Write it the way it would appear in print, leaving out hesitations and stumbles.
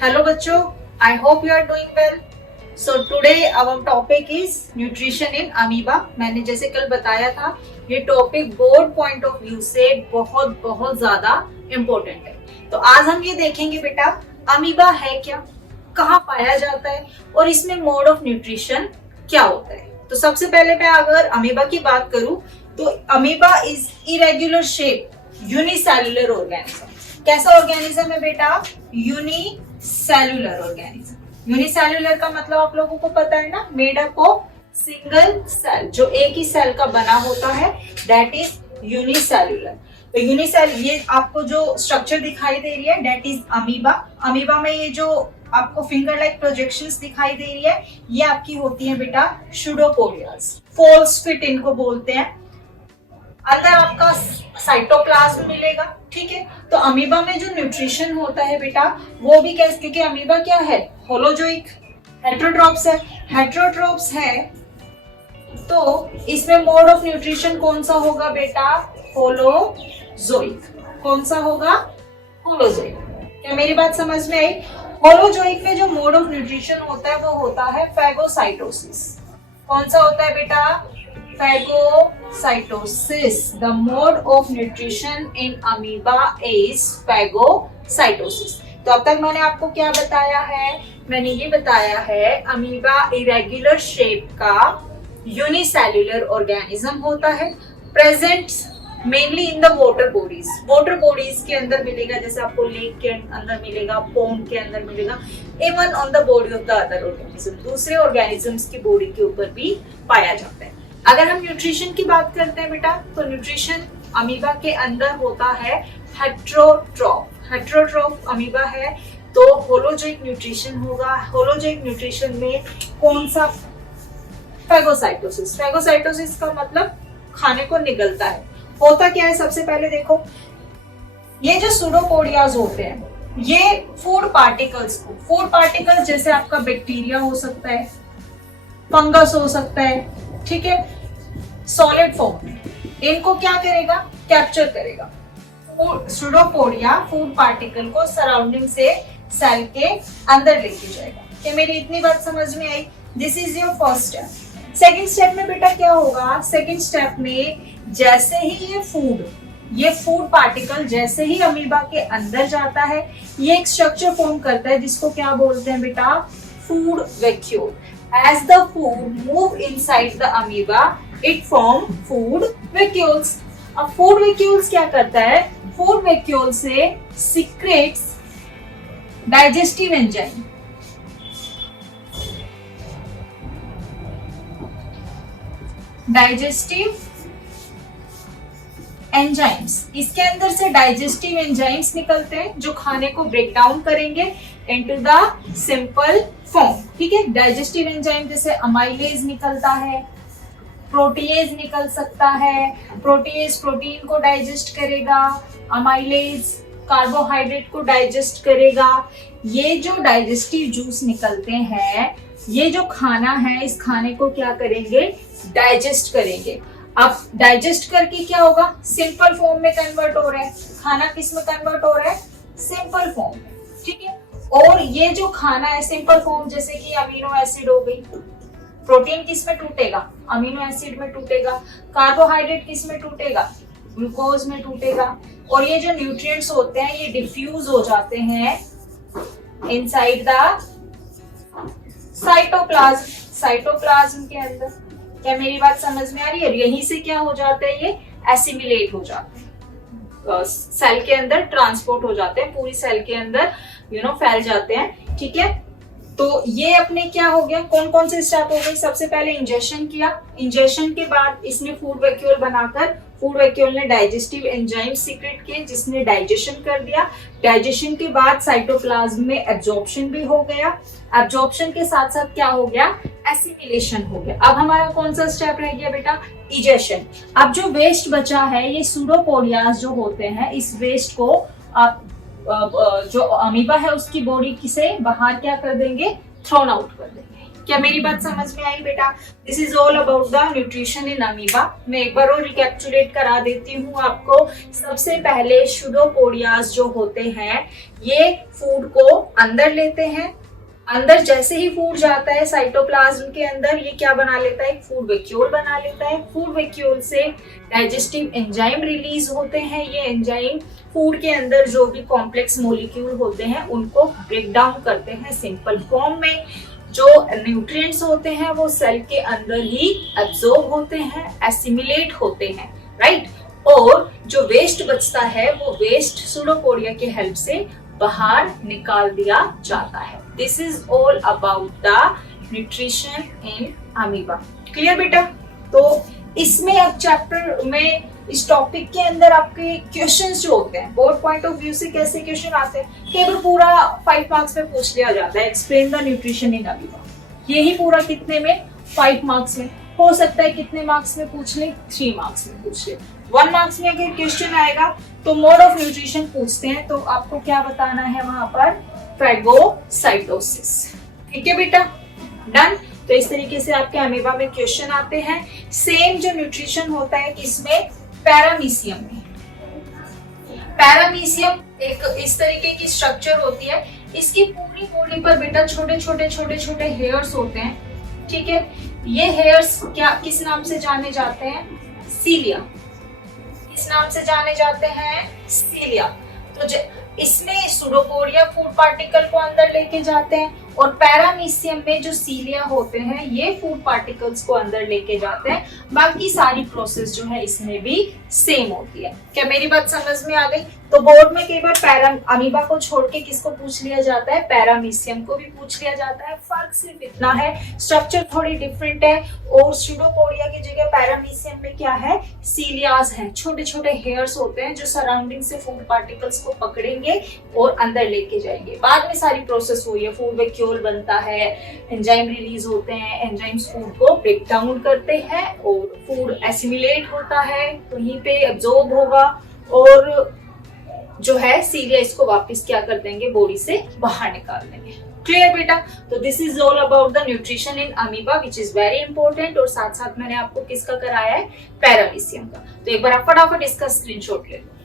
Hello बच्चों, I hope you are doing well. So today our topic is nutrition in amoeba. मैंने जैसे कल बताया था ये topic board point of view से बहुत बहुत ज्यादा इम्पोर्टेंट है। तो आज हम ये देखेंगे बेटा अमीबा है क्या, कहाँ पाया जाता है और इसमें मोड ऑफ न्यूट्रिशन क्या होता है। तो सबसे पहले मैं अगर अमीबा की बात करूं तो amoeba is irregular shape unicellular organism. कैसा ऑर्गेनिज्म है बेटा? Unicellular organism. यूनिसेल्युलर का मतलब आप लोगों को पता है ना, made up of single cell, जो एक ही सेल का बना होता है, दैट इज यूनिसेल्युलर। तो यूनिसेल ये आपको जो स्ट्रक्चर दिखाई दे रही है दैट इज अमीबा। अमीबा में ये जो आपको फिंगर लाइक प्रोजेक्शंस दिखाई दे रही है ये आपकी होती है बेटा सूडोपोडियाज। फोल्स फिट इनको बोलते हैं। अंदर आपका साइटोप्लाज्म मिलेगा, ठीक है। तो अमीबा में जो न्यूट्रिशन होता है बेटा वो भी कैसे, क्योंकि अमीबा क्या है, होलोजोइक, हेट्रोट्रॉप्स है। हेट्रोट्रॉप्स है तो इसमें मोड ऑफ न्यूट्रिशन कौन सा होगा बेटा? होलोजोइक। कौन सा होगा? होलोजोइक। क्या मेरी बात समझ में आई? होलोजोइक में जो मोड ऑफ न्यूट्रिशन होता है वो होता है फैगोसाइटोसिस। कौन सा होता है बेटा? Phagocytosis. The mode of nutrition in amoeba is phagocytosis. तो अब तक मैंने आपको क्या बताया है? मैंने ये बताया है अमीबा इरेग्युलर शेप का यूनिसेल्युलर ऑर्गेनिज्म होता है, present mainly in the water bodies. Water bodies के अंदर मिलेगा, जैसे आपको लेक के अंदर मिलेगा, पोन्ड के अंदर मिलेगा, even on the body of the other organism, दूसरे ऑर्गेनिजम्स की बॉडी के ऊपर भी पाया जाता है। अगर हम न्यूट्रिशन की बात करते हैं बेटा तो न्यूट्रिशन अमीबा के अंदर होता है हेट्रोट्रॉफ। हेट्रोट्रॉफ अमीबा है तो होलोजोइक न्यूट्रिशन होगा। होलोजोइक न्यूट्रिशन में कौन सा? फैगोसाइटोसिस। फैगोसाइटोसिस का मतलब खाने को निगलता है। होता क्या है, सबसे पहले देखो ये जो सूडोपोडियाज होते हैं ये फूड पार्टिकल्स को, फूड पार्टिकल्स जैसे आपका बैक्टीरिया हो सकता है, फंगस हो सकता है, ठीक है, सॉलिड फॉर्म में, इनको क्या करेगा? कैप्चर करेगा। सूडोपोडिया फूड पार्टिकल को सराउंडिंग से सेल के अंदर लेके जाएगा। क्या मेरी इतनी बात समझ में आई? This is your first step. Second step में बेटा क्या होगा? सेकंड स्टेप में जैसे ही ये फूड पार्टिकल जैसे ही अमीबा के अंदर जाता है ये एक स्ट्रक्चर फॉर्म करता है जिसको क्या बोलते हैं बेटा? Food vacuole. As the food move inside the amoeba, it form food vacuoles. अब food vacuoles क्या करता है? Food vacuole से secretes digestive enzyme. Digestive enzymes, इसके अंदर से डाइजेस्टिव एंजाइम्स निकलते हैं जो खाने को ब्रेक डाउन करेंगे इनटू द सिंपल फॉर्म, ठीक है। डाइजेस्टिव एंजाइम जैसे अमाइलेज निकलता है, प्रोटीएज निकल सकता है। प्रोटीएज प्रोटीन को डाइजेस्ट करेगा, अमाइलेज कार्बोहाइड्रेट को डाइजेस्ट करेगा। ये जो डाइजेस्टिव जूस निकलते हैं ये जो खाना है इस खाने को क्या करेंगे? डाइजेस्ट करेंगे। अब डाइजेस्ट करके क्या होगा? सिंपल फॉर्म में कन्वर्ट हो रहा है। खाना किस में कन्वर्ट हो रहा है? सिंपल फॉर्म में, ठीक है। और ये जो खाना है सिंपल फॉर्म, जैसे कि अमीनो एसिड हो गई, प्रोटीन किस में टूटेगा? अमीनो एसिड में टूटेगा। कार्बोहाइड्रेट किस में टूटेगा? ग्लूकोज में टूटेगा। और ये जो न्यूट्रिएंट्स होते हैं ये डिफ्यूज हो जाते हैं इनसाइड द साइटोप्लाज्म, साइटोप्लाज्म के अंदर। क्या मेरी बात समझ में आ रही है? यहीं से क्या हो जाता है? ये एसिमिलेट हो जाते हैं, सेल के अंदर ट्रांसपोर्ट हो जाते हैं, पूरी सेल के अंदर फैल जाते हैं, ठीक है। तो ये अपने क्या हो गया? कौन कौन से स्टेप हो गए? सबसे पहले इंजेक्शन किया, इंजेक्शन के बाद इसने फूड वैक्यूल बनाकर, फूड वैक्यूल ने डाइजेस्टिव एंजाइम सीक्रेट किए जिसने डाइजेशन कर दिया। डाइजेशन के बाद साइटोप्लाज्म में एब्जॉर्प्शन भी हो गया। एब्जॉर्प्शन के साथ साथ क्या हो गया? एसिमिलेशन हो गया। अब हमारा कौन सा स्टेप रह गया बेटा? इजेशन। अब जो वेस्ट बचा है ये सूडोपोडियाज जो होते हैं इस वेस्ट को आप जो अमीबा है उसकी बॉडी से बाहर क्या कर देंगे? थ्रोन आउट कर देंगे। क्या मेरी बात समझ में आई बेटा? This is all about the nutrition in amoeba. मैं एक बार और रिकैप्चुलेट करा देती हूँ आपको। सबसे पहले सुडोपोडियाज जो होते हैं ये फूड को अंदर लेते हैं। अंदर जैसे ही फूड जाता है साइटोप्लाज्म के अंदर, ये क्या बना लेता है? एक फूड वैक्यूल बना लेता है। फूड वैक्यूल से डाइजेस्टिव एंजाइम रिलीज होते हैं। ये एंजाइम फूड के अंदर जो भी कॉम्प्लेक्स मॉलिक्यूल होते हैं उनको ब्रेक डाउन करते हैं सिंपल फॉर्म में। जो न्यूट्रिएंट्स होते हैं वो सेल के अंदर ही एब्जॉर्ब होते हैं, एसिमिलेट होते हैं, राइट। और जो वेस्ट बचता है वो वेस्ट सुडोपोडिया के हेल्प से बाहर निकाल दिया जाता है। This is all about the nutrition in amoeba. Clear बेटा? तो इसमें अब चैप्टर में इस टॉपिक के अंदर आपके क्वेश्चंस जो होते हैं बोर्ड पॉइंट ऑफ व्यू से कैसे क्वेश्चन आते हैं, केवल पूरा 5 मार्क्स में पूछ लिया जाता है, explain the nutrition in amoeba. यही पूरा कितने में? 5 मार्क्स में। हो सकता है कितने मार्क्स में पूछ ले? 3 मार्क्स में पूछ ले। 1 मार्क्स में अगर क्वेश्चन आएगा तो मोड ऑफ न्यूट्रिशन पूछते हैं, तो आपको क्या बताना है वहां पर? फेगोसाइटोसिस। ठीक है बेटा, डन। तो इस तरीके से आपके अमीबा में क्वेश्चन आते हैं। सेम जो न्यूट्रिशन होता है किसमें? पैरामीशियम में। पैरामीशियम एक इस तरीके की स्ट्रक्चर होती है। इसकी पूरी बॉडी पर बेटा छोटे छोटे हेयर्स होते हैं। ठीक है, ये हेयर्स क्या किस नाम से जाने जाते हैं? सीलिया। किस नाम से जाने जाते हैं? सीलिया। तो इसमें सुडोपोडिया फूड पार्टिकल को अंदर लेके जाते हैं और पैरामीशियम में जो सीलिया होते हैं ये फूड पार्टिकल्स को अंदर लेके जाते हैं। बाकी सारी प्रोसेस जो है इसमें भी सेम होती है। क्या मेरी बात समझ में आ गई? तो बोर्ड में कई बार अमीबा को छोड़ के किसको पूछ लिया जाता है? पैरामीशियम को भी पूछ लिया जाता है। फर्क सिर्फ इतना है, स्ट्रक्चर थोड़ी डिफरेंट है और सुडोपोडिया की जगह पैरामीशियम में क्या है? सीलियाज है, छोटे छोटे हेयर्स होते हैं जो सराउंडिंग से फूड पार्टिकल्स को पकड़ेंगे और अंदर लेके जाएंगे। बाद में सारी प्रोसेस हुई है, फूड वैक्यूल बनता है, एंजाइम रिलीज होते हैं, एंजाइम्स फूड को ब्रेक डाउन करते हैं और फूड एसिमिलेट होता है, वहीं पे एब्जॉर्ब होगा और जो है सीलिया इसको वापस क्या कर देंगे? बॉडी से बाहर निकाल देंगे। क्लियर बेटा? तो this is all about the nutrition in amoeba which is very important. और साथ साथ मैंने आपको किसका कराया है? पैरामीशियम का। तो एक बार आप फटाफट इसका स्क्रीनशॉट ले लो।